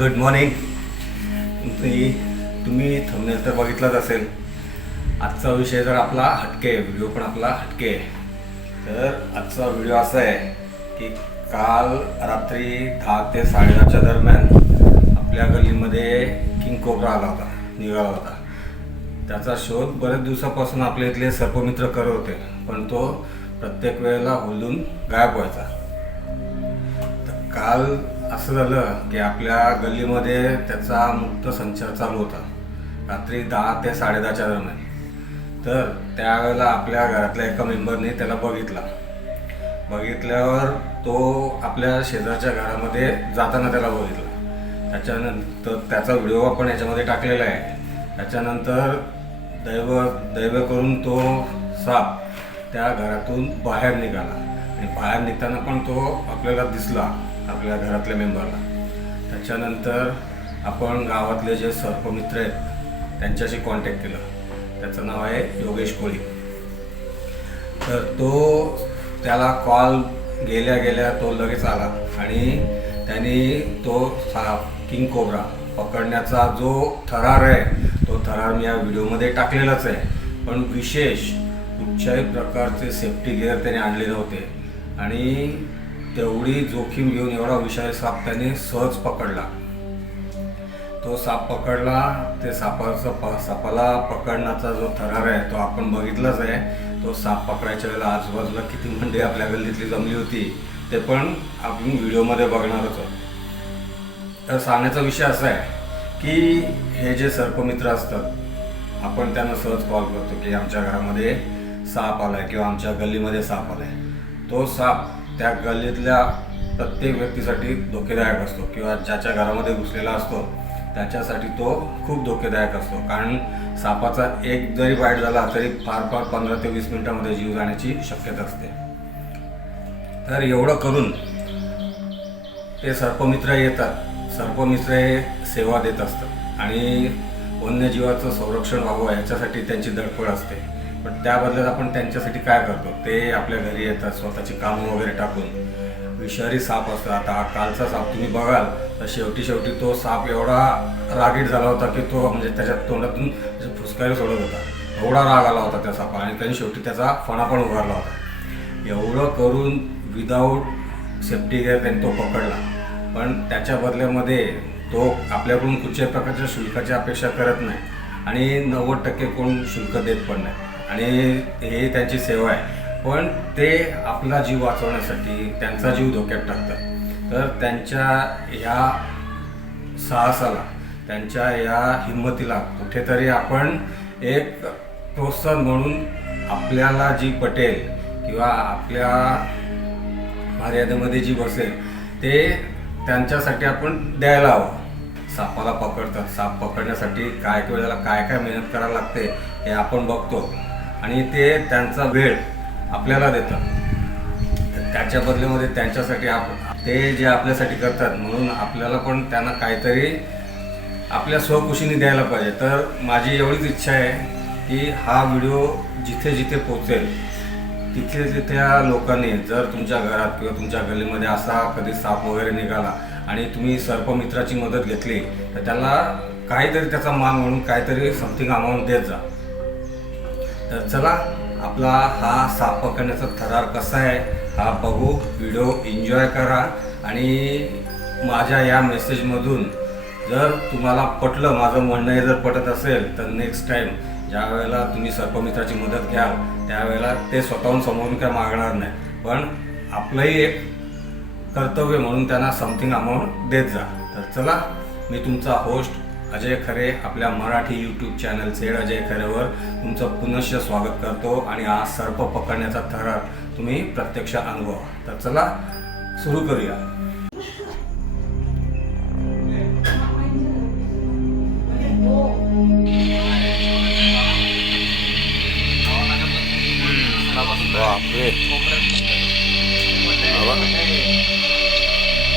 Good morning तुम्ही तुम्ही thumbnail तर बघितलाच असेल. आजचा विषय जर आपला हटके व्हिडिओ पण आपला हटके आहे. तर आजचा व्हिडिओ असा आहे की काल रात्री दहा ते साडेदहाच्या दरम्यान आपल्या गल्लीमध्ये किंग कोबरा आला होता निघाला होता. त्याचा शोध बऱ्याच दिवसापासून आपल्या इथले सर्पमित्र करत होते पण तो प्रत्येक वेळेला होलून गायब व्हायचा. तर काल असं झालं की आपल्या गल्लीमध्ये त्याचा मुक्त संचार चालू होता. रात्री दहा ते साडेदहाच्या दरम्यान. तर त्यावेळेला आपल्या घरातल्या एका मेंबरने त्याला बघितला. बघितल्यावर तो आपल्या शेजारच्या घरामध्ये जाताना त्याला बघितला. त्याच्यानंतर त्याचा व्हिडिओ आपण याच्यामध्ये टाकलेला आहे. त्याच्यानंतर दैव दैव करून तो साप त्या घरातून बाहेर निघाला. आणि बाहेर निघताना पण तो आपल्याला दिसला. आपल्या घरातल्या मेंबरला. त्याच्यानंतर आपण गावातले जे सर्पमित्र आहेत त्यांच्याशी कॉन्टॅक्ट केला. त्याचं नाव आहे योगेश कोळी. तर तो त्याला कॉल गेल्या गेल्या तो लगेच आला आणि त्यांनी तो सा किंग कोबरा पकडण्याचा जो थरार आहे तो थरार मी या व्हिडिओमध्ये टाकलेलाच आहे. पण विशेष कुठच्याही प्रकारचे सेफ्टी गिअर त्याने आणले नव्हते. आणि तेवढी जोखीम घेऊन एवढा विषय साप त्याने सहज पकडला. तो साप पकडला ते सापाचं प सापाला पकडण्याचा जो थरार आहे तो आपण बघितलाच आहे. तो साप पकडायच्या वेळेला आजूबाजूला किती मंडळी आपल्या गल्लीतली जमली होती ते पण आपण व्हिडिओमध्ये बघणारच आहोत. तर सांगण्याचा विषय असा आहे की हे जे सर्पमित्र असतात आपण त्यांना सहज कॉल करतो की आमच्या घरामध्ये साप आलाय किंवा आमच्या गल्लीमध्ये साप आलाय. तो साप त्या गल्लीतल्या प्रत्येक व्यक्तीसाठी धोकेदायक असतो किंवा ज्याच्या घरामध्ये घुसलेला असतो त्याच्यासाठी तो खूप धोकेदायक असतो. कारण सापाचा एक जरी वाईट झाला तरी फार फार पंधरा ते वीस मिनिटामध्ये जीव जाण्याची शक्यता असते. तर एवढं करून ते सर्पमित्र येतात. सर्पमित्र हे सेवा देत असतात. आणि वन्यजीवाचं संरक्षण व्हावं याच्यासाठी त्यांची धडपड असते. पण त्या बदल्यात आपण त्यांच्यासाठी काय करतो? ते आपल्या घरी येतात स्वतःची कामं वगैरे टाकून. विषारी साप असतो आता हा कालचा साप तुम्ही बघाल तर शेवटी शेवटी तो साप एवढा रागीट झाला होता की तो म्हणजे त्याच्या तोंडातून फुसकायला सोडत होता. एवढा राग आला होता त्या सापा आणि त्यांनी शेवटी त्याचा फणा पण उभारला होता. एवढं करून विदाऊट सेफ्टी गेअर त्यांनी तो पकडला. पण त्याच्या बदल्यामध्ये तो आपल्याकडून कुठच्याही प्रकारच्या शुल्काची अपेक्षा करत नाही. आणि नव्वद टक्के कोण शुल्क देत पण नाही. आणि हे त्यांची सेवा आहे. पण ते आपला जीव वाचवण्यासाठी त्यांचा जीव धोक्यात टाकतात. तर त्यांच्या या साहसाला त्यांच्या या हिंमतीला कुठेतरी आपण एक प्रोत्साहन म्हणून आपल्याला जी पटेल किंवा आपल्या मर्यादेमध्ये जी बसेल ते त्यांच्यासाठी आपण द्यायला हवं. सापाला पकडतात. साप पकडण्यासाठी काय वेळेला काय काय मेहनत करायला लागते हे आपण बघतो. आणि ते त्यांचा वेळ आपल्याला देतात. तर त्याच्या बदल्यामध्ये त्यांच्यासाठी आप ते जे आपल्यासाठी करतात म्हणून आपल्याला पण त्यांना काहीतरी आपल्या स्वखुशीने द्यायला पाहिजे. तर माझी एवढीच इच्छा आहे की हा व्हिडिओ जिथे जिथे पोचेल तिथे तिथल्या लोकांनी जर तुमच्या घरात किंवा तुमच्या गल्लीमध्ये असा कधी साप वगैरे निघाला आणि तुम्ही सर्पमित्राची मदत घेतली तर त्याला काहीतरी त्याचा मान म्हणून काहीतरी समथिंग अमाऊंट देत जा. तर चला आपला हा साप पकडण्याचा थरार कसा आहे हा बघू व्हिडिओ एन्जॉय करा. आणि माझ्या या मेसेजमधून जर तुम्हाला पटलं माझं म्हणणं हे जर पटत असेल तर नेक्स्ट टाईम ज्या वेळेला तुम्ही सर्पमित्राची मदत घ्याल त्यावेळेला ते स्वतःहून समोरून काय मागणार नाही. पण आपलंही एक कर्तव्य म्हणून त्यांना समथिंग अमाऊंट देत जा. तर चला मी तुमचा होस्ट अजय खरे आपल्या मराठी यूट्यूब चॅनल सेड अजय खरेवर तुमचं पुनश्च स्वागत करतो आणि हा सर्प पकडण्याचा थरार तुम्ही प्रत्यक्ष अनुभवा. तर चला सुरू करूया.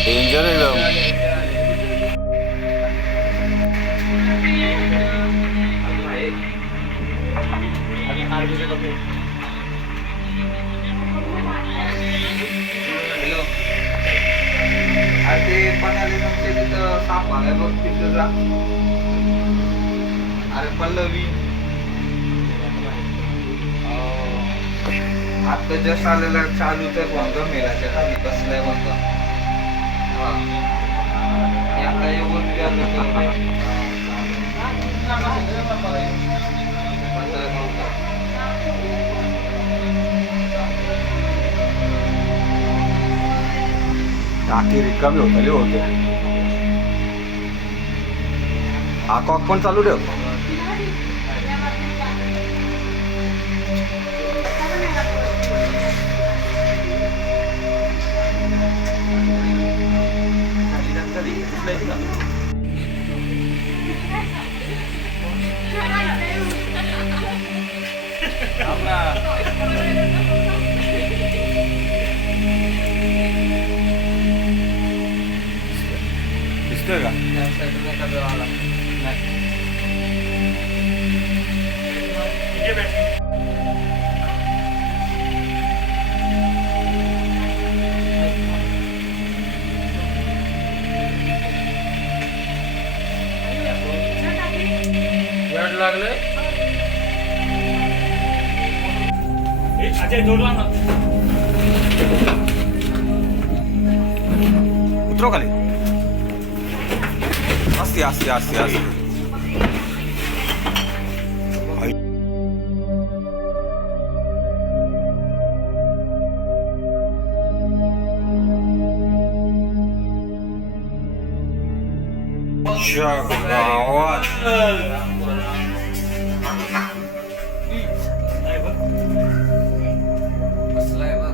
डेंजर एकदम ते पण्याला तुमच्या तिथं साप मला बघ तिथं जा अरे पल्लवी आता जस्ट आलेला चालू तर भंग मेलाच्या खाली बसलाय बघ हा. हे आता येऊन गेलो टाकी रिकामी होतली होते हा कॉक पण चालू ठेव दिसतोय का? अजय जोडला ना. उतरो खाली. असते असते असते असते गावात बसलाय बघ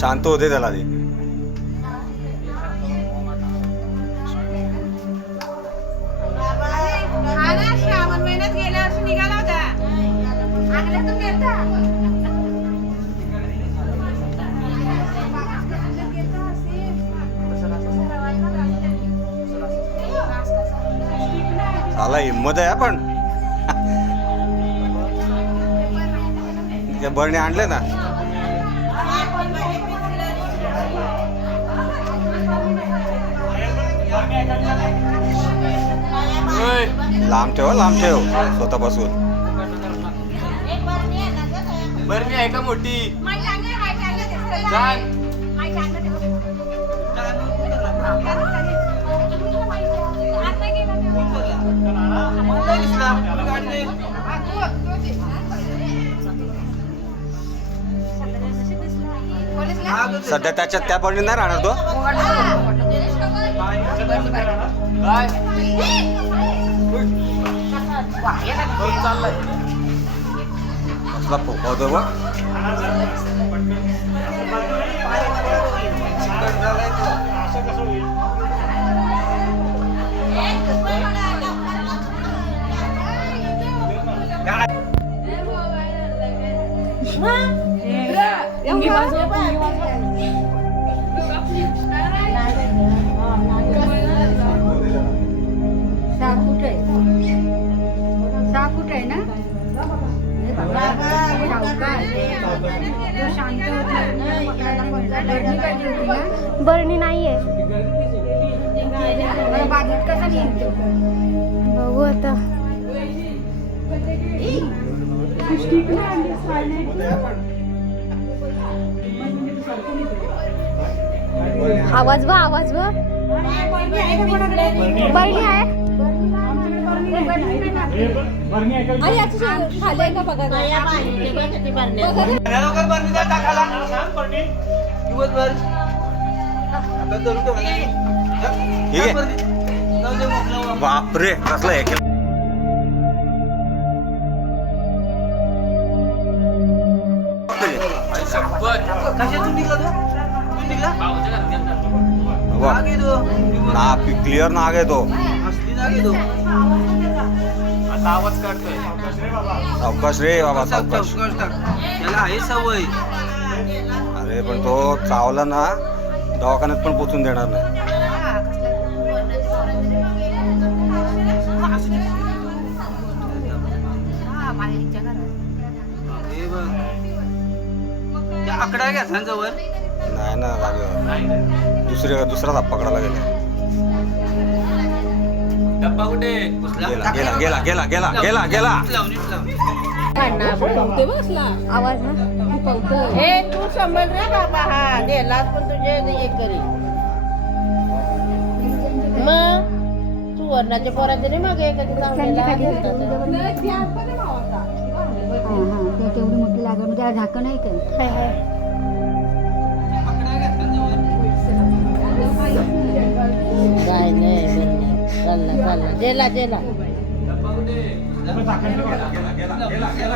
शांत होते त्याला ते. हा हिंमत आहे आपण. त्या बरणे आणले ना. लांब ठेव लांब ठेव स्वतःपासून. बरं आहे का मोठी? सध्या त्याच्यात त्या बरणी नाही राहणार तो? काय बरं चाललाय कसला फोकावतो बघ असं कसं होईल कुठे? कुठे आहे ना? हे. तो शांत होता पकडायला पडला. रडली पाहिजे होती ना? बरणी नाहीये. कसा बघू आता. आवाज वा आवाज वा. बरणी आहे. खाली का बघा ना. ना. दिवसभर. बापरे कसलं हे निघला तो? निघला? ना क्लिअर नाग आहे तो. सावकाश रे बाबा सावकाश टाक. त्याला आहे सवय. अरे पण तो चावला ना दवाखान्यात पण पोचून देणार नाही. हे बघ त्या आकडा घ्या सांग जवळ नाही ना जागेवर दुसऱ्या दुसरा धाप पकडायला गेला. डब्बा कुठे. गेला गेला गेला गेला गेला गेला. आवाज ना हे तू सांभाळ रे बाबा हा नेलास पण तुझे हे करी मग तू वर्णाच्या पोराचे नाही मग हे लावलेला तेवढी मोठी लागल त्याला झाकण आहे का. काय नाही. चालला चालला.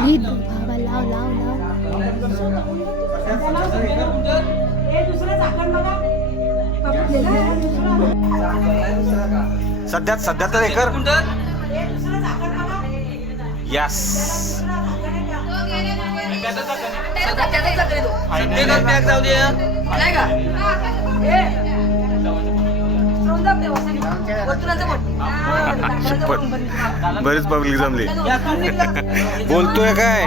ही बाबा लाव लाव लाव. सध्यात सध्या तर कर. कुंडल यस जाऊ दे बरीच पब्लिक जमली यातून निघला. बोलतोय काय?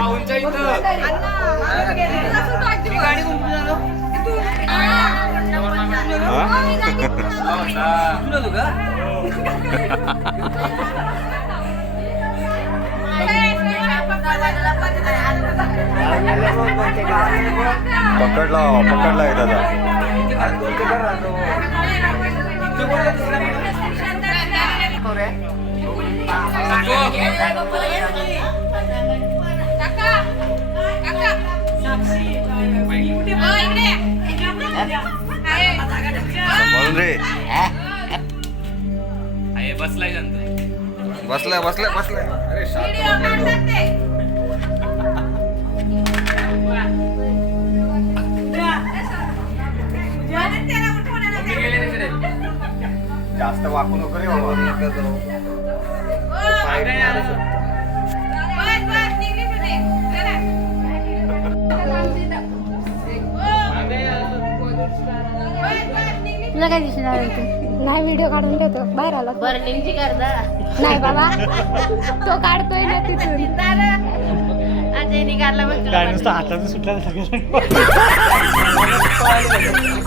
ही? पकडला पकडला आहे दादा बसलाय बसलाय बसलाय. अरे जास्त वाकू नको रे बाबा तुला काय दिसणार होतं नाही व्हिडिओ काढून ठेवतो. बाहेर आला. बर्निंगची करदा नाही बाबा. तो काढतोय ना तिथून. अजय निघाला नुसतं सुटलं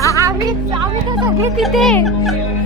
आम्ही आम्ही तर सगळे तिथे.